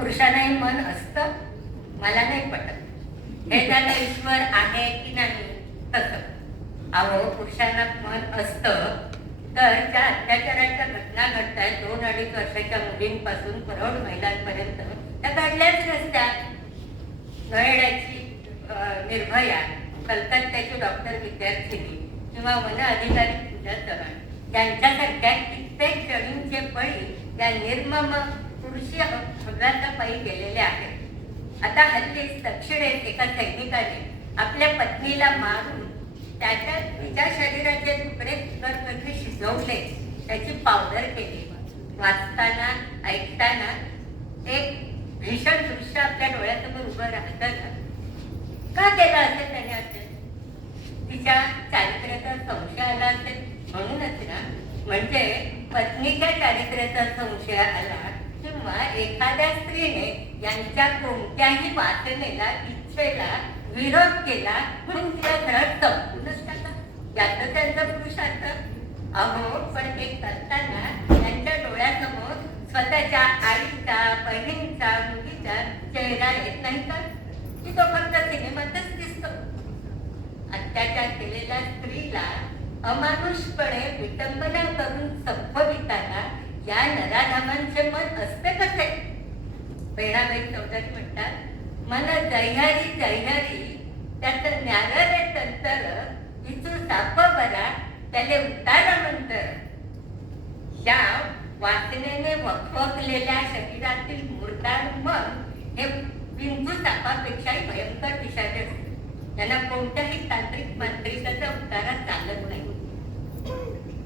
पुरुषांनाही मन असतं, मला नाही पटत. हे त्याला ईश्वर आहे की नाही तसं. अहो, पुरुषांना मन असतं तर ज्या अत्याचाराच्या घटना घडतायत 2-2.5 वर्षाच्या मुलींपासून प्रौढ महिलांपर्यंत त्या घडल्याच नसत्या. नोएडाची निर्भया, कलकत्त्याची डॉक्टर विद्यार्थिनी किंवा वन अधिकारी पूजा चव्हाण यांच्यासारख्या कित्येक जणींचे बळी या निर्मम पुरुषी अपघाता पायी गेलेले आहेत. आता हल्लीच दक्षिणेत एका सैनिकाने आपल्या पत्नीला मारून तिच्या शरीराचे तुकडे कुकरमध्ये शिजवले, त्याची पावडर केली. वाचताना ऐकताना एक भीषण दृश्य आपल्या डोळ्यासमोर उभं राहतं ना. का केलं असेल त्याने असेल? तिच्या चारित्र्याचा संशय आला असेल म्हणूनच ना. म्हणजे पत्नीच्या चारित्र्याचा संशय आला किंवा एखाद्या स्त्रीने यांच्या कोणत्याही वासनेला, इच्छेला विरोध केला म्हणून तिला घरात संपूनच टाका. याचं त्यांचं पुरुषार्थ. अहो, पण हे करताना त्यांच्या डोळ्यासमोर स्वतःच्या आईचा, बहिणीचा, मुलीचा चेहरा येत नाही का? की तो फक्त सिनेमातच दिसतो. अत्याचार केलेल्या स्त्रीला अमानुषपणे विटंबना करून संपविताना या नराधामांचे मन असते कसे? बहिणाबाई चौधरी म्हणतात, मला जैहारी जैहारी त्याचं न्यार रे तंतर, इचू साप बरा त्याले उतारा मंतर. या वासनेने वखवकलेल्या शरीरातील मुरदार मन हे विंचू सापापेक्षाही भयंकर पिशाच असते. त्यांना कोणत्याही तांत्रिक मांत्रिकाचा उतारा चालत नाही.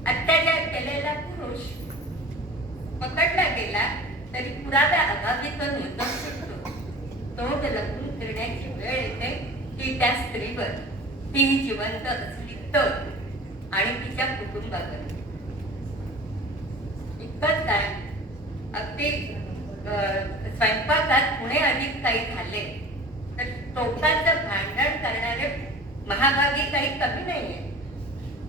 अत्याचार केलेला पुरुष पकडला गेला तरी पुराव्या अभावी तो निर्दोष सुटतो. तोंड लपून फिरण्याची वेळ येते की त्या स्त्रीवर, तीही जिवंत असली तर, आणि तिच्या कुटुंबावर. इतकंच काय, अगदी स्वयंपाकात पुणे अधिक काही झाले तर टोकाचं भांडण करणारे महाभागी काही कमी नाहीये.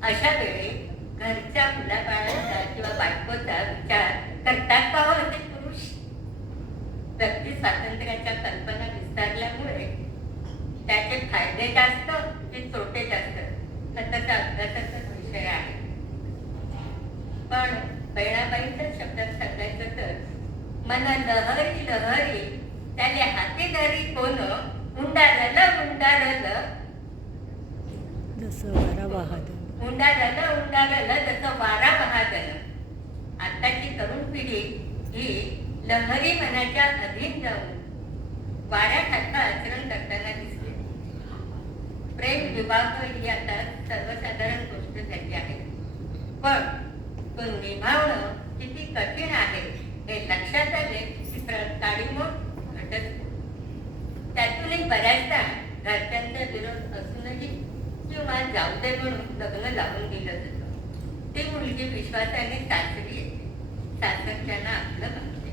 अशा वेळी घरच्या मुलाबाळांचा किंवा बायकोचा विचार करतात का हो असे पुरुष? व्यक्ती स्वातंत्र्याच्या कल्पना विस्तारल्यामुळे त्याचे फायदे जास्त की तोटे जास्त त्याचा अभ्यासाचाच विषय आहे. पण बहिणाबाईंच्या शब्दात सांगायचं तर, मन लहरी लहरी त्याने हाती धरी कोण, उंडारलं उंडारलं जसं वारा वाहत, उंडारलं उंडारलं जसं वारा वाहत. आताची तरुण पिढी ही लहरी मनाच्या अधीन जाऊन वाऱ्यासारखं आचरण करताना दिसते. प्रेम विवाह ही आता सर्वसाधारण गोष्ट झाली आहे. पण तो निभावणं किती कठीण आहे हे लक्षात आले की काडीमोड घटत. त्यातूनही बऱ्याचदा घरच्यांचा विरोध असूनही किंवा जाऊ दे म्हणून लग्न लावून दिलं जातं. ती मुलगी विश्वासाने सासरी येते. सासरच्यांना आपलं मागते.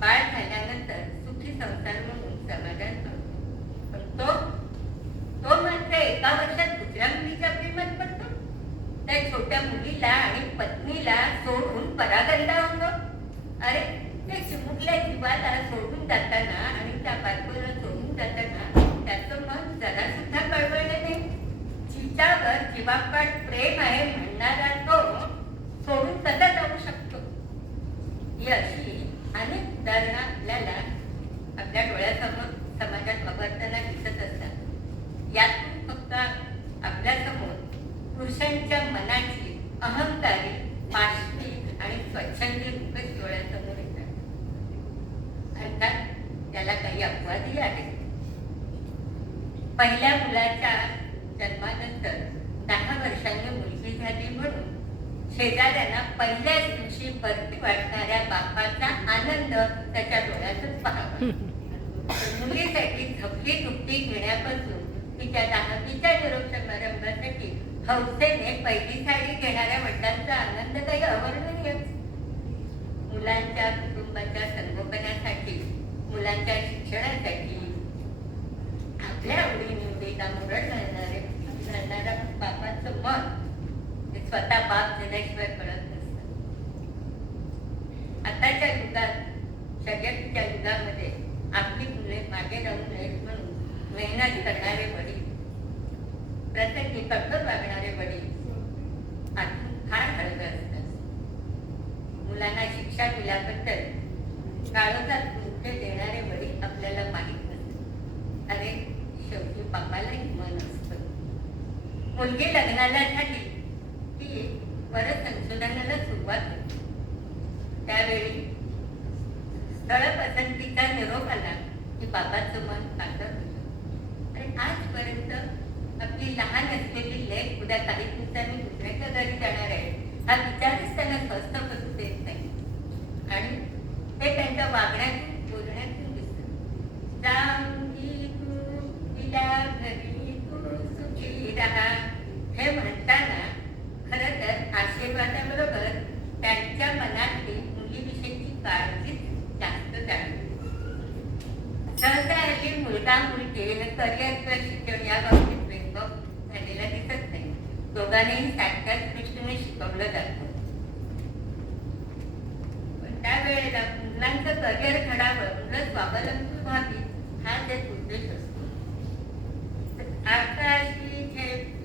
बाळ झाल्यानंतर सुखी संसार म्हणून समाधान पावतो. पण तो मात्र एका वर्षात दुसऱ्या मुलीच्या प्रेमात पडतो. त्या छोट्या मुलीला आणि पत्नीला सोडून परागंदा होतो. अरे, त्या चिमुकल्या जीवाला सोडून जाताना आणि त्या बायकोला सोडून जाताना त्याचं मन जरा सुद्धा कळवळलं नाही. जिच्यावर जीवापाड प्रेम आहे म्हणणारा तो सोडून कसा जाऊ शकतो? ही अशी अनेक उदाहरणं आपल्याला आपल्या डोळ्यासमोर समाजात वावरताना दिसत असतात. यातून फक्त आपल्यासमोर पुरुषांच्या मनाची अहंकारी, पाशवी आणि स्वच्छंदी रूपच डोळ्यासमोर येतात. अर्थात त्याला काही अपवादही आहेत. पहिल्या मुलाच्या जन्मानंतर 10 वर्षांनी मुलगी झाली म्हणून शेजाऱ्यांना पहिल्याच दिवशी बरती वाटणाऱ्या बापाचा आनंद त्याच्या डोळ्यातच पाहावा. मुलीसाठी झपली दुपटी घेण्यापासून तिच्या 10वीच्या निरोप समारंभासाठी हौसेने पहिली साडी घेणाऱ्या वडिलांचा आनंद काही अवर्णनीय. मुलांच्या कुटुंबाच्या संगोपनासाठी, मुलांच्या शिक्षणासाठी आपल्या आवडीनिवडीला मुरड घालणारा बापाचं मन हे स्वतः बाप झाल्याशिवाय कळत नसतं. आताच्या युगात, शर्यतीच्या युगामध्ये मागे राहू नयेत म्हणून मेहनत करणारे वडील, प्रत्येकी कठोर वागणारे वडील आतून फार हळद असतात. मुलांना शिक्षा दिल्याबद्दल काळोखात मुद्दे देणारे वडील आपल्याला माहीत नसतात. अरे शेवटी बापालाही मन असतं. मुलगी लग्नाला झाली की परत संशोधनाला सुरुवात होते. त्यावेळी स्थळ पसंतीचा निरोप आला की बाबाचं मन कातर होतं. आणि आजपर्यंत आपली लहान असलेली लेक उद्या काही दिवसांनी दुसऱ्याच्या घरी जाणार आहे हा विचारच त्यांना स्वस्थ बसू देत नाही. आणि ते त्यांच्या वागण्यातून बोलण्यातून दिसतं. जाऊंगी तू तिला घरी तू सुखी राहा हे म्हणताना खरं तर आशीर्वादाबरोबर त्यांच्या मनातली मुलीविषयीची काळजीच जास्त जाणवते. सहसा हल्ली मुलगा मुलगी हे करिअर किंवा शिक्षण या बाबतीत भेदभाव झालेला दिसत नाही. दोघांनाही सारख्याच दृष्टीने शिकवलं जातं. पण त्यावेळेला मुलांचं करिअर घडावं, मुलं स्वावलंबी व्हावी हाच एक उद्देश असतो. आकाशी झेप